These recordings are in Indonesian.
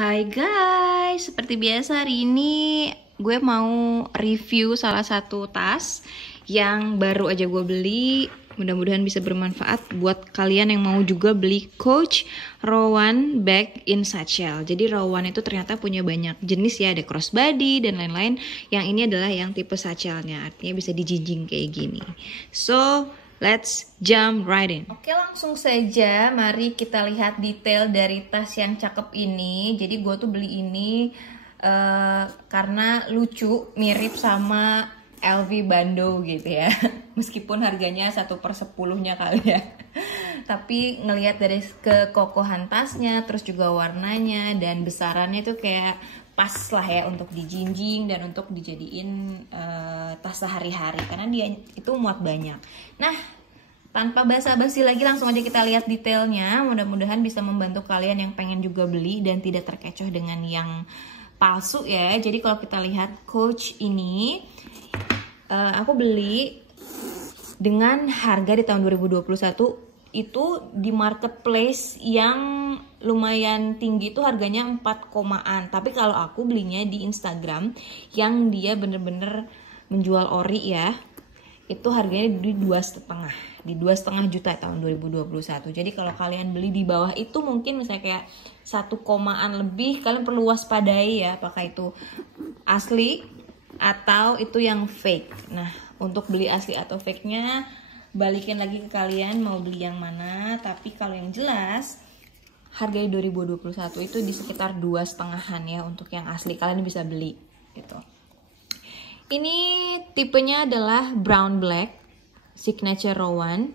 Hai guys, seperti biasa hari ini gue mau review salah satu tas yang baru aja gue beli. Mudah-mudahan bisa bermanfaat buat kalian yang mau juga beli Coach Rowan Bag in Satchel. Jadi Rowan itu ternyata punya banyak jenis ya, ada crossbody dan lain-lain. Yang ini adalah yang tipe satchelnya, artinya bisa dijinjing kayak gini. So, let's jump right in. Oke, langsung saja mari kita lihat detail dari tas yang cakep ini. Jadi gue tuh beli ini karena lucu, mirip sama LV Bando gitu ya. Meskipun harganya 1/10-nya kali ya. Tapi ngelihat dari kekokohan tasnya, terus juga warnanya dan besarannya tuh kayak pas lah ya untuk dijinjing dan untuk dijadiin tas sehari-hari karena dia itu muat banyak. Nah, tanpa basa-basi lagi langsung aja kita lihat detailnya. Mudah-mudahan bisa membantu kalian yang pengen juga beli dan tidak terkecoh dengan yang palsu ya. Jadi kalau kita lihat Coach ini aku beli dengan harga di tahun 2021 itu di marketplace yang lumayan tinggi, itu harganya 4 komaan. Tapi kalau aku belinya di Instagram yang dia bener-bener menjual ori ya, itu harganya di 2,5 juta tahun 2021. Jadi kalau kalian beli di bawah itu mungkin misalnya kayak 1 komaan lebih, kalian perlu waspadai ya, apakah itu asli atau itu yang fake. Nah, untuk beli asli atau fake-nya balikin lagi ke kalian mau beli yang mana. Tapi kalau yang jelas harga 2021 itu di sekitar 2,5-an ya untuk yang asli, kalian bisa beli gitu. Ini tipenya adalah brown black signature Rowan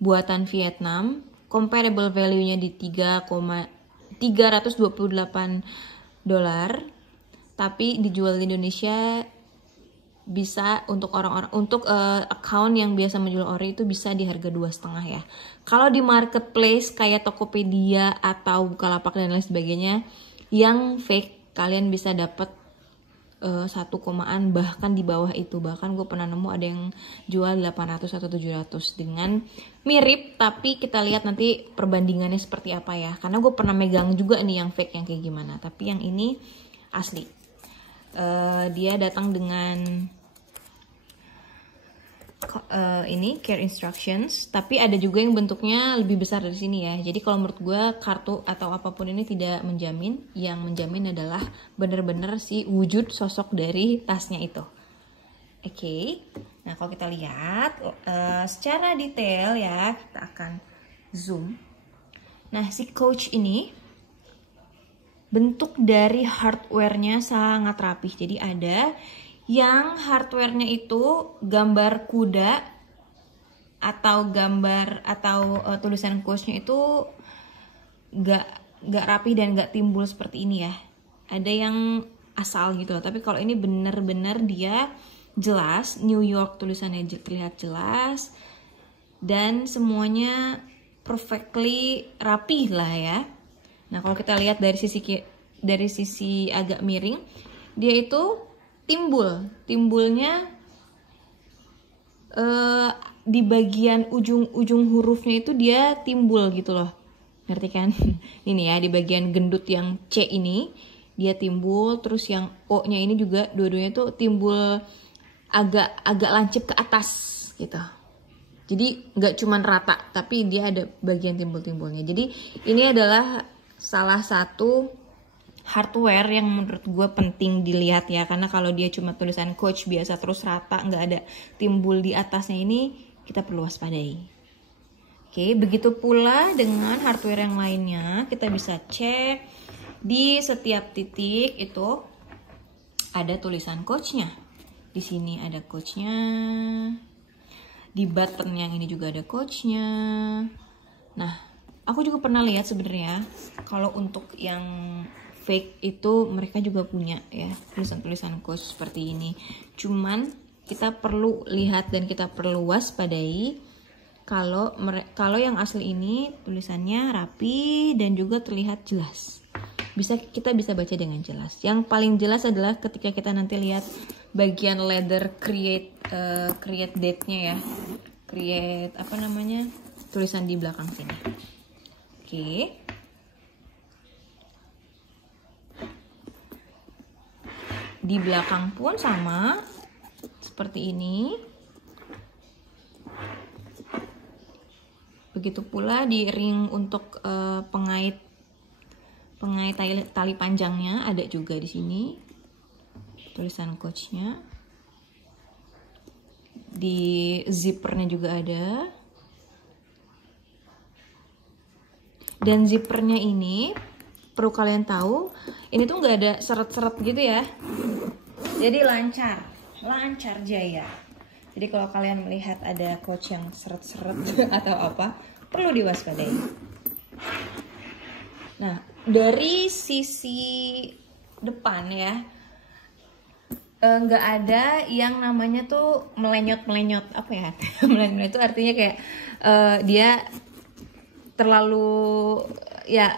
buatan Vietnam. Comparable value-nya di $328, tapi dijual di Indonesia bisa untuk orang-orang account yang biasa menjual ori itu bisa di harga 2,5 ya. Kalau di marketplace kayak Tokopedia atau Bukalapak dan lain sebagainya yang fake, kalian bisa dapat 1 komaan bahkan di bawah itu. Bahkan gue pernah nemu ada yang jual 800 atau 700 dengan mirip, tapi kita lihat nanti perbandingannya seperti apa ya, karena gue pernah megang juga nih yang fake yang kayak gimana. Tapi yang ini asli. Dia datang dengan ini care instructions, tapi ada juga yang bentuknya lebih besar dari sini ya. Jadi kalau menurut gue kartu atau apapun ini tidak menjamin. Yang menjamin adalah bener-bener si wujud sosok dari tasnya itu. Oke. Nah, kalau kita lihat secara detail ya, kita akan zoom. Nah, si Coach ini bentuk dari hardware-nya sangat rapih. Jadi ada yang hardware-nya itu gambar kuda atau gambar atau tulisan Coach-nya itu gak rapih dan gak timbul seperti ini ya. Ada yang asal gitu. Tapi kalau ini bener-bener dia jelas, New York tulisannya terlihat jelas dan semuanya perfectly rapih lah ya. Nah, kalau kita lihat dari sisi agak miring, dia itu timbulnya di bagian ujung hurufnya itu dia timbul gitu loh, ngerti kan? Ini ya, di bagian gendut yang C ini dia timbul, terus yang O-nya ini juga dua-duanya tuh timbul agak lancip ke atas gitu. Jadi nggak cuman rata, tapi dia ada bagian timbul-timbulnya. Jadi ini adalah salah satu hardware yang menurut gue penting dilihat ya, karena kalau dia cuma tulisan Coach biasa terus rata, nggak ada timbul di atasnya, ini kita perlu waspadai. Oke, begitu pula dengan hardware yang lainnya. Kita bisa cek di setiap titik itu ada tulisan Coach-nya. Di sini ada Coach-nya, di button yang ini juga ada Coach-nya. Nah, aku juga pernah lihat sebenarnya kalau untuk yang fake itu mereka juga punya ya tulisan-tulisan Coach seperti ini. Cuman kita perlu lihat dan kita perlu waspadai kalau yang asli ini tulisannya rapi dan juga terlihat jelas. Kita bisa baca dengan jelas. Yang paling jelas adalah ketika kita nanti lihat bagian leather create date-nya ya. Create apa namanya? Tulisan di belakang sini. Oke. Di belakang pun sama seperti ini. Begitu pula di ring untuk pengait tali panjangnya ada juga di sini tulisan Coachnya. Di zippernya juga ada. Dan zippernya ini perlu kalian tahu, ini tuh nggak ada seret-seret gitu ya. Jadi lancar jaya. Jadi kalau kalian melihat ada Coach yang seret-seret atau apa, perlu diwaspadai. Nah, dari sisi depan ya, nggak ada yang namanya tuh melenyot apa ya? Melenyot itu artinya kayak dia terlalu ya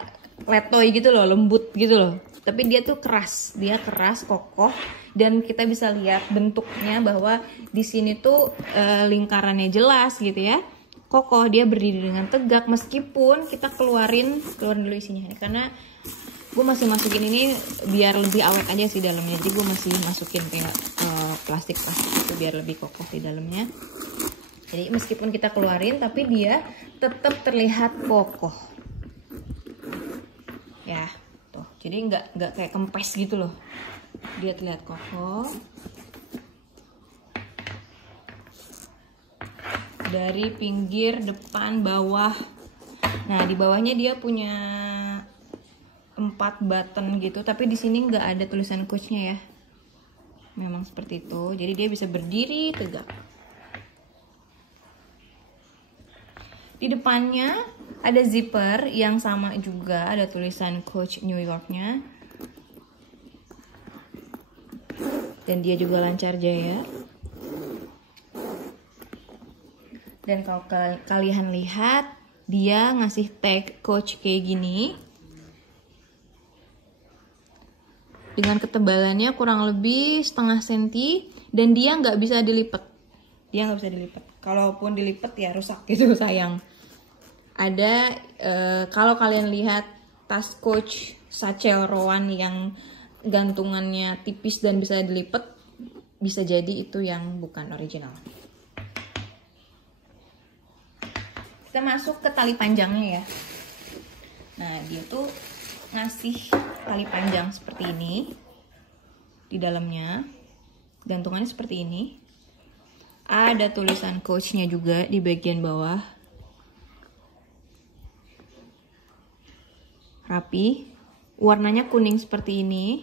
letoy gitu loh, lembut gitu loh. Tapi dia tuh keras, kokoh, dan kita bisa lihat bentuknya bahwa di sini tuh lingkarannya jelas gitu ya, kokoh, dia berdiri dengan tegak meskipun kita keluarin dulu isinya karena gue masih masukin ini biar lebih awet aja sih dalamnya. Jadi gue masih masukin kayak plastik itu biar lebih kokoh di dalamnya. Jadi meskipun kita keluarin tapi dia tetap terlihat kokoh. Ya, tuh. Jadi nggak kayak kempes gitu loh. Dia terlihat kokoh. Dari pinggir, depan, bawah. Nah, di bawahnya dia punya 4 button gitu, tapi di sini nggak ada tulisan Coachnya ya. Memang seperti itu. Jadi dia bisa berdiri tegak. Di depannya ada zipper yang sama juga, ada tulisan Coach New York-nya. Dan dia juga lancar jaya. Dan kalau kalian lihat, dia ngasih tag Coach kayak gini. Dengan ketebalannya kurang lebih setengah senti, dan dia nggak bisa dilipat. Kalaupun dilipat ya rusak gitu, sayang. Ada kalau kalian lihat tas Coach Satchel Rowan yang gantungannya tipis dan bisa dilipat, bisa jadi itu yang bukan original. Kita masuk ke tali panjangnya ya. Nah, dia tuh ngasih tali panjang seperti ini di dalamnya, gantungannya seperti ini. Ada tulisan Coachnya juga di bagian bawah, rapi, warnanya kuning seperti ini,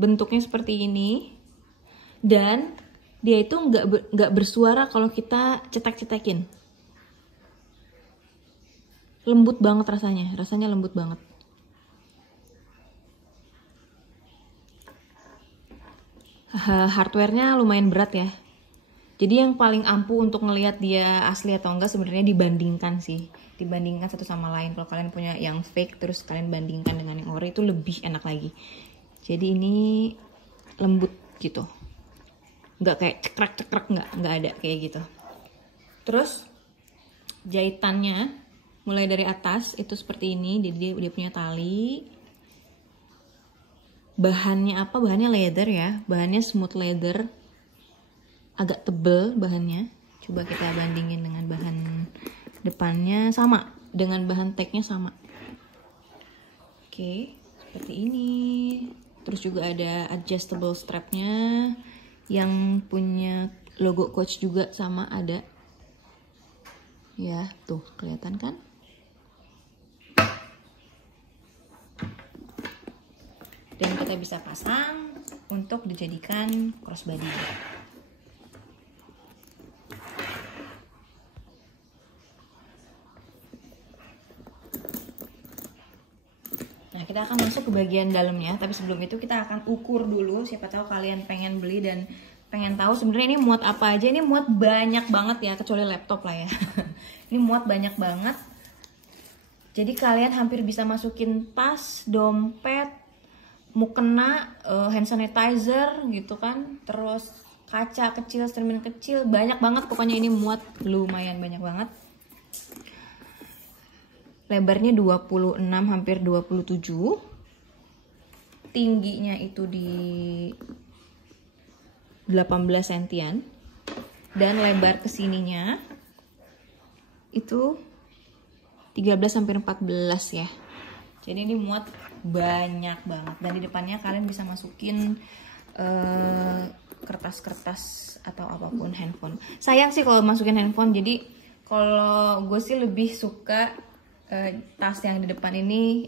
bentuknya seperti ini, dan dia itu nggak bersuara kalau kita cetak-cetakin. Lembut banget rasanya lembut banget. Hardware-nya lumayan berat ya. Jadi yang paling ampuh untuk ngelihat dia asli atau enggak sebenarnya dibandingkan satu sama lain. Kalau kalian punya yang fake terus kalian bandingkan dengan yang ori, itu lebih enak lagi. Jadi ini lembut gitu, nggak kayak cekrek nggak ada kayak gitu. Terus jahitannya mulai dari atas itu seperti ini, jadi dia punya tali. Bahannya apa? Bahannya leather ya, bahannya smooth leather, agak tebel bahannya. Coba kita bandingin dengan bahan depannya, sama dengan bahan tagnya sama. Oke, seperti ini. Terus juga ada adjustable strapnya yang punya logo Coach juga sama ada. Ya, tuh kelihatan kan? Dan kita bisa pasang untuk dijadikan crossbody. Nah, kita akan masuk ke bagian dalamnya, tapi sebelum itu kita akan ukur dulu. Siapa tahu kalian pengen beli dan pengen tahu sebenarnya ini muat apa aja. Ini muat banyak banget ya, kecuali laptop lah ya. Ini muat banyak banget. Jadi kalian hampir bisa masukin tas, dompet, mukena, hand sanitizer gitu kan. Terus kaca kecil, cermin kecil, banyak banget pokoknya. Ini muat lumayan banyak banget. Lebarnya 26 hampir 27. tingginya itu di 18 sentian dan lebar kesininya itu 13 sampai 14 ya. Jadi ini muat banyak banget, dan di depannya kalian bisa masukin kertas-kertas atau apapun, handphone. Sayang sih kalau masukin handphone, jadi kalau gue sih lebih suka tas yang di depan ini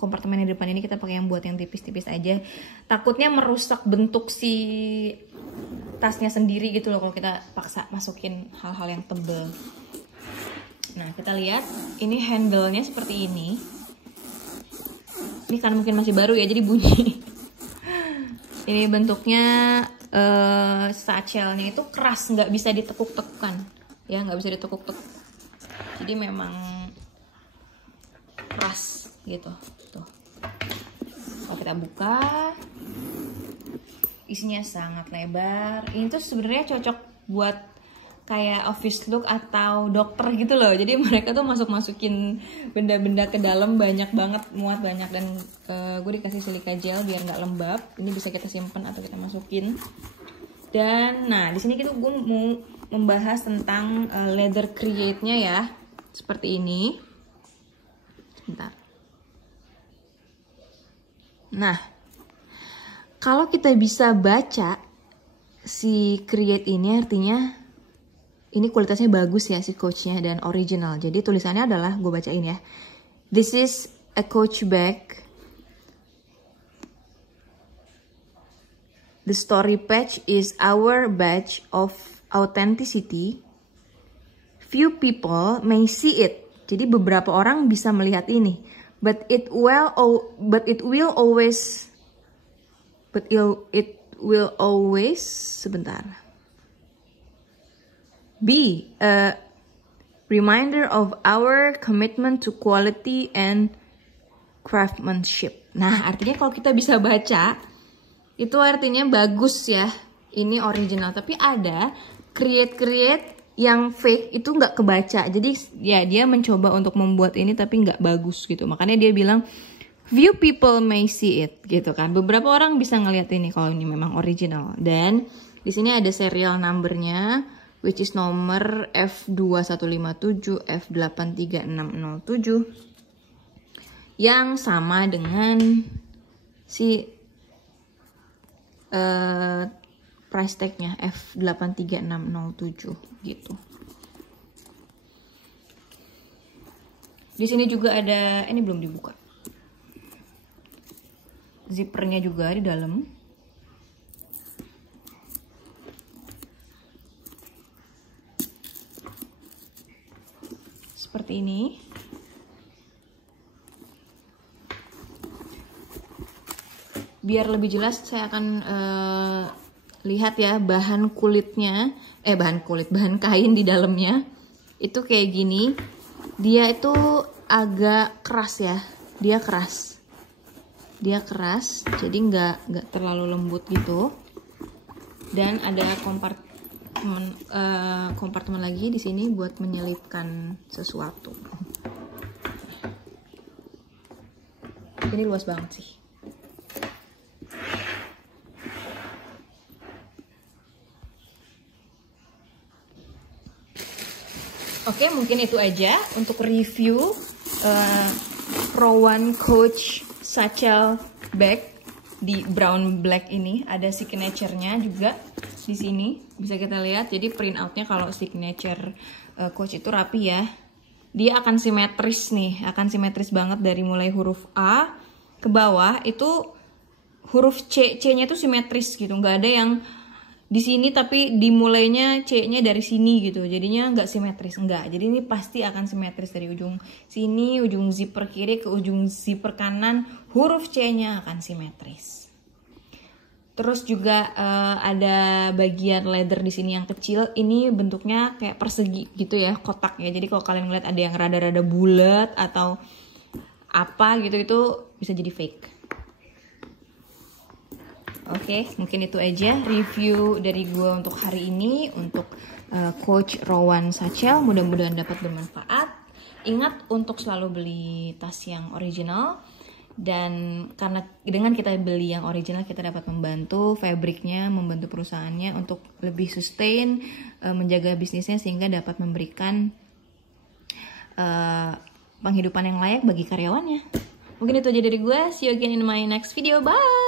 kompartemen yang di depan ini kita pakai yang buat yang tipis-tipis aja. Takutnya merusak bentuk si tasnya sendiri gitu loh kalau kita paksa masukin hal-hal yang tebel. Nah, kita lihat ini handle-nya seperti ini. Ini karena mungkin masih baru ya, jadi bunyi. Ini bentuknya satchelnya itu keras, nggak bisa ditekuk-tekukan, ya nggak bisa ditekuk-tekuk. Jadi memang keras gitu. Tuh. Kalau kita buka, isinya sangat lebar. Ini tuh sebenarnya cocok buat kayak office look atau dokter gitu loh. Jadi mereka tuh masukin benda-benda ke dalam banyak banget, muat banyak. Dan gue dikasih silika gel biar nggak lembab. Ini bisa kita simpen atau kita masukin. Dan nah di sini gue mau membahas tentang leather create-nya ya, seperti ini. Bentar. Nah, kalau kita bisa baca si create ini, artinya ini kualitasnya bagus ya si coachnya dan original. Jadi tulisannya adalah, gue bacain ya. This is a Coach bag. The story patch is our badge of authenticity. Few people may see it. Jadi beberapa orang bisa melihat ini. But it will always sebentar. Be a reminder of our commitment to quality and craftsmanship. Nah, artinya kalau kita bisa baca, itu artinya bagus ya, ini original. Tapi ada create yang fake itu nggak kebaca. Jadi ya dia mencoba untuk membuat ini tapi nggak bagus gitu. Makanya dia bilang few people may see it gitu kan. Beberapa orang bisa ngelihat ini kalau ini memang original. Dan di sini ada serial numbernya, which is nomor F2157 F83607 yang sama dengan si price tag-nya F83607 gitu. Di sini juga ada, ini belum dibuka, zippernya juga di dalam. Seperti ini. Biar lebih jelas saya akan lihat ya bahan kain di dalamnya. Itu kayak gini. Dia itu agak keras ya. Dia keras. Jadi nggak terlalu lembut gitu. Dan ada kompartemen lagi di sini buat menyelipkan sesuatu. Ini luas banget sih. Oke, mungkin itu aja untuk review Rowan Coach satchel bag di brown black ini. Ada signature-nya juga di sini, bisa kita lihat. Jadi print out-nya kalau signature Coach itu rapi ya. Dia akan simetris nih, akan simetris banget dari mulai huruf A ke bawah itu huruf C-nya itu simetris gitu. Nggak ada yang di sini tapi dimulainya C-nya dari sini gitu, jadinya nggak simetris, enggak. Jadi ini pasti akan simetris dari ujung sini, ujung zipper kiri ke ujung zipper kanan, huruf C-nya akan simetris. Terus juga ada bagian leather di sini yang kecil, ini bentuknya kayak persegi gitu ya, kotak ya. Jadi kalau kalian ngeliat ada yang rada-rada bulat atau apa gitu, itu bisa jadi fake. Oke, mungkin itu aja review dari gue untuk hari ini untuk Coach Rowan satchel. Mudah-mudahan dapat bermanfaat. Ingat untuk selalu beli tas yang original Dan karena dengan kita beli yang original, kita dapat membantu fabriknya, membantu perusahaannya untuk lebih sustain, menjaga bisnisnya sehingga dapat memberikan penghidupan yang layak bagi karyawannya. Mungkin itu aja dari gue. See you again in my next video. Bye.